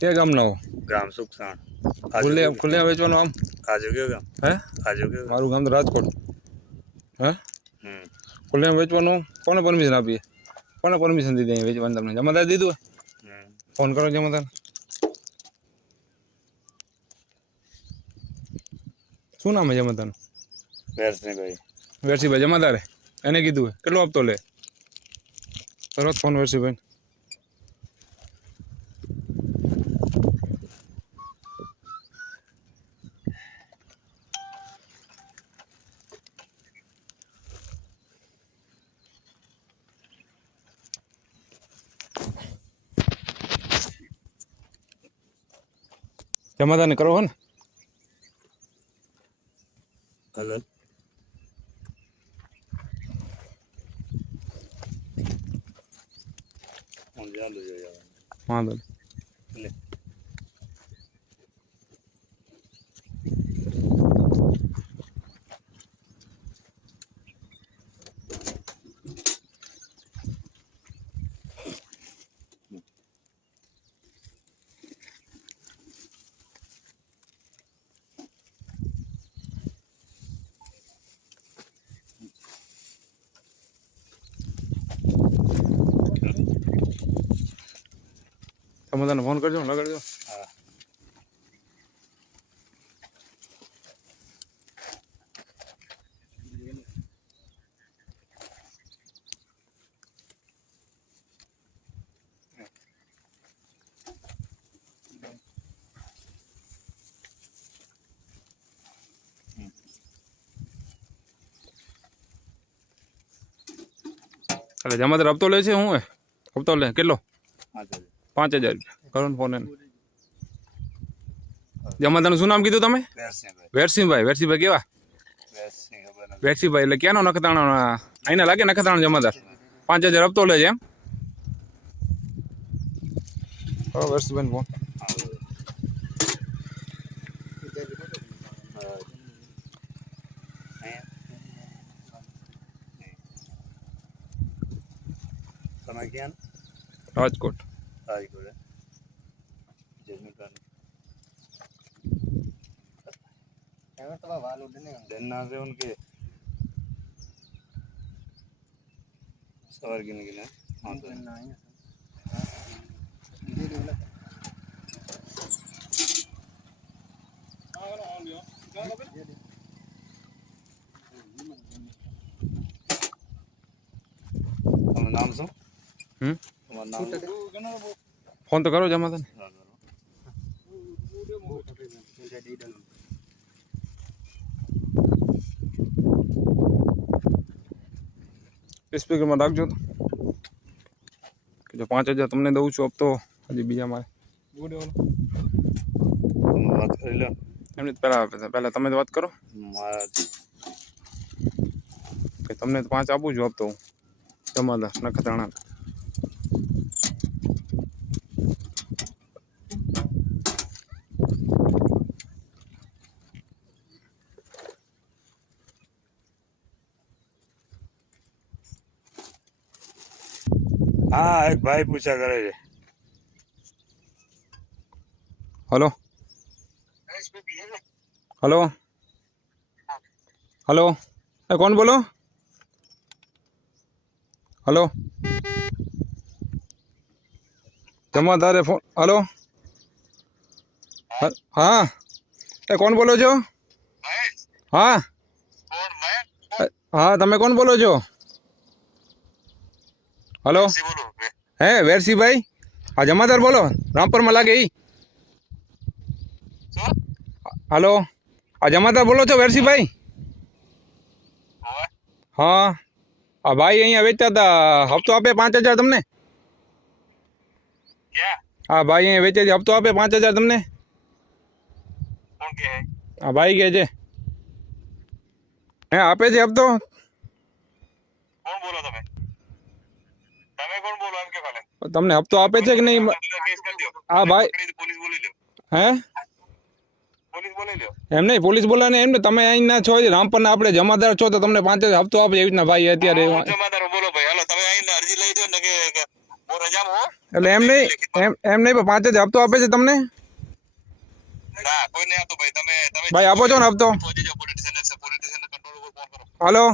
કે ગામના હો? ગામ સુખસાણ. ખુલ્લે વેચવાનું આમ? કાજુ કયું ગામ? હે કાજુ કયું? મારું ગામ તો રાજકોટ. હે હમ. ખુલ્લે વેચવાનું કોને પરમિશન આપીએ? કોને પરમિશન દીધી વેચવાનું? તમને જમાદાર દીધું? ફોન કરો જમાદાર. શું નામ છે જમાદારનું? વેરસિંહભાઈ. વેરસીભાઈ જમાદારે એને કીધું કેટલો હપ્તો લે? તરત ફોન વેરસીભાઈ. જમાદારને કરો હો ને? હલો. વાંધો નહીં. જમાદારને ફોન કરજો ને લગાડજો. હા. એટલે જમાદાર હપ્તો લે છે? શું હે હપ્તો લે કેટલો? 5,000 રૂપિયા. કરો ને ફોન એને. જમાદારનું શું નામ કીધું તમે? વેરસિંહભાઈ. વેરસિંહભાઈ કેવા? વેરસિંહભાઈ એટલે ક્યાંનો નખત્રાણા? અહીંના લાગે નખત્રાણા જમાદાર. 5,000 હપ્તો લે છે એમ? કરો વેરસિંહભાઈ ફોન. તમે ક્યાં? રાજકોટ. રાજકોટ. डरना से उनके सवार गिन गिना हाँ तो नाम શું? ફોન તો કરો જમાદાર. સ્પીકરમાં રાખજો તો કે જો 5,000 તમને દઉં છું હપ્તો હજી બીજા મારે વાત કરી લો એમની પહેલા તમે વાત કરો કે તમને તો 5 આપું છું હપ્તો હું જમાદાર નખત્રાણા. हाँ एक भाई पूछा करे છે. हेलो हेलो हेलो कौन बोलो? हेलो जमादार फोन. हेलो हाँ कौन बोलो छो? हाँ हाँ તમે કોણ બોલો છો? हेलो હે વેરસીભાઈ આ જમાદાર બોલો રામપરમાં લાગે ઈ? हेलो આ જમાદાર બોલો છો વેરસીભાઈ? હા આ ભાઈ અહીંયા વેચતા હતા હપ્તો આપે 5,000 તમને? હા ભાઈ અહીંયા વેચે છે હપ્તો આપે 5,000 તમને? હા ભાઈ કે છે હે આપે છે હપ્તો? કોણ બોલો તમે? તમે કોણ બોલો એમ કે ખાલે તમને હપ્તો આપે છે કે નહીં? હા ભાઈ પોલીસ બોલી લ્યો. હે પોલીસ બોલી લ્યો. એમ નહીં પોલીસ બોલાવે ને એમ ને તમે અહીંના છો રામપરના આપણે જમાદાર છો તો તમને 5,000 હપ્તો આપે એવી રીતના ભાઈ અત્યારે જમાદારો બોલો ભાઈ હાલો તમે અહીં અરજી લઈ દો ને કે હું રજામાં હો. એટલે એમ નહીં એમ નહીં પણ 5000 હપ્તો આપે છે તમને ના કોઈ નહીં આપતો ભાઈ. તમે ભાઈ આપો છો ને હપ્તો પહોંચી જાઓ પોલીસ સ્ટેશન કંટ્રોલ ઉપર ફોન કરો. હાલો